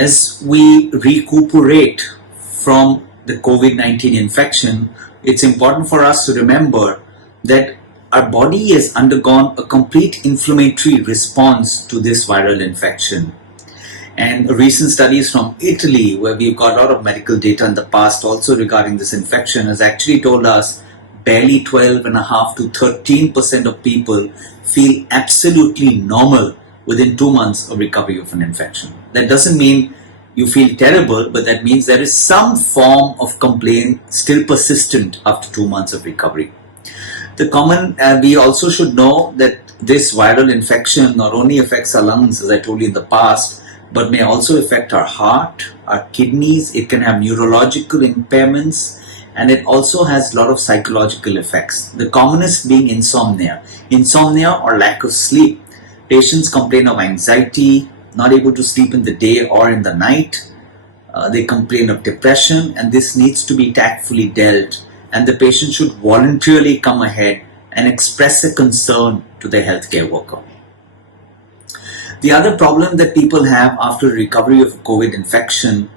As we recuperate from the COVID-19 infection, it's important for us to remember that our body has undergone a complete inflammatory response to this viral infection. And recent studies from Italy, where we've got a lot of medical data in the past also regarding this infection, has actually told us barely 12.5 to 13% of people feel absolutely normal within 2 months of recovery of an infection. That doesn't mean you feel terrible, but that means there is some form of complaint still persistent after 2 months of recovery. We also should know that this viral infection not only affects our lungs, as I told you in the past, but may also affect our heart, our kidneys. It can have neurological impairments, and it also has a lot of psychological effects. The commonest being insomnia. Insomnia or lack of sleep. Patients complain of anxiety, not able to sleep in the day or in the night. They complain of depression, and this needs to be tactfully dealt, and the patient should voluntarily come ahead and express a concern to the healthcare worker. The other problem that people have after recovery of COVID infection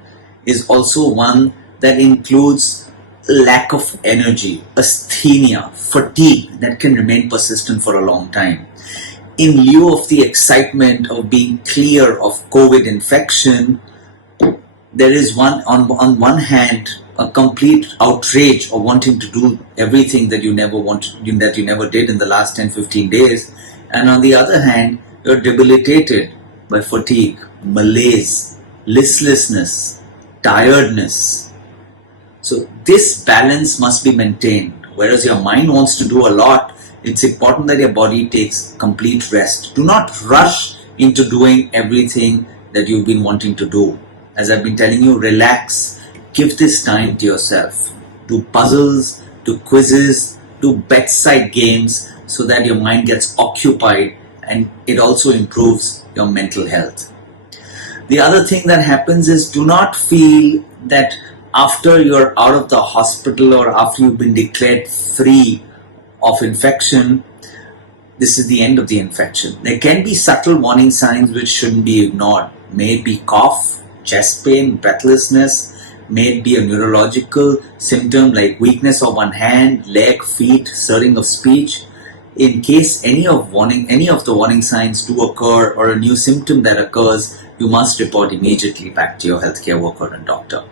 is also one that includes lack of energy, asthenia, fatigue that can remain persistent for a long time. In lieu of the excitement of being clear of COVID infection, there is on one hand a complete outrage of wanting to do everything that you never did in the last 10-15 days, and on the other hand, you're debilitated by fatigue, malaise, listlessness, tiredness. So this balance must be maintained. Whereas your mind wants to do a lot, it's important that your body takes complete rest. Do not rush into doing everything that you've been wanting to do. As I've been telling you, relax. Give this time to yourself. Do puzzles, do quizzes, do bedside games so that your mind gets occupied, and it also improves your mental health. The other thing that happens is, do not feel that after you're out of the hospital or after you've been declared free of infection, this is the end of the infection. There can be subtle warning signs which shouldn't be ignored. May it be cough, chest pain, breathlessness, may it be a neurological symptom like weakness of one hand, leg, feet, slurring of speech. In case any of the warning signs do occur or a new symptom that occurs, you must report immediately back to your healthcare worker and doctor.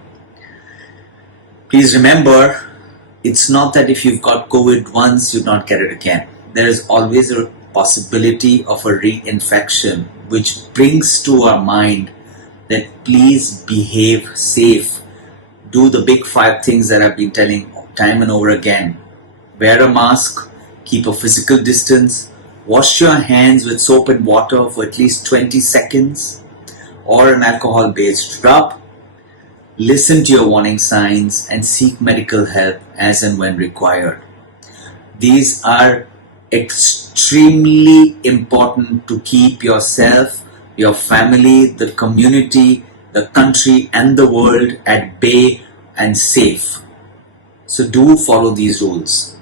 Please remember, it's not that if you've got COVID once, you'll not get it again. There is always a possibility of a reinfection, which brings to our mind that please behave safe. Do the big 5 things that I've been telling time and over again. Wear a mask. Keep a physical distance. Wash your hands with soap and water for at least 20 seconds or an alcohol-based rub. Listen to your warning signs and seek medical help as and when required. These are extremely important to keep yourself, your family, the community, the country and the world at bay and safe. So do follow these rules.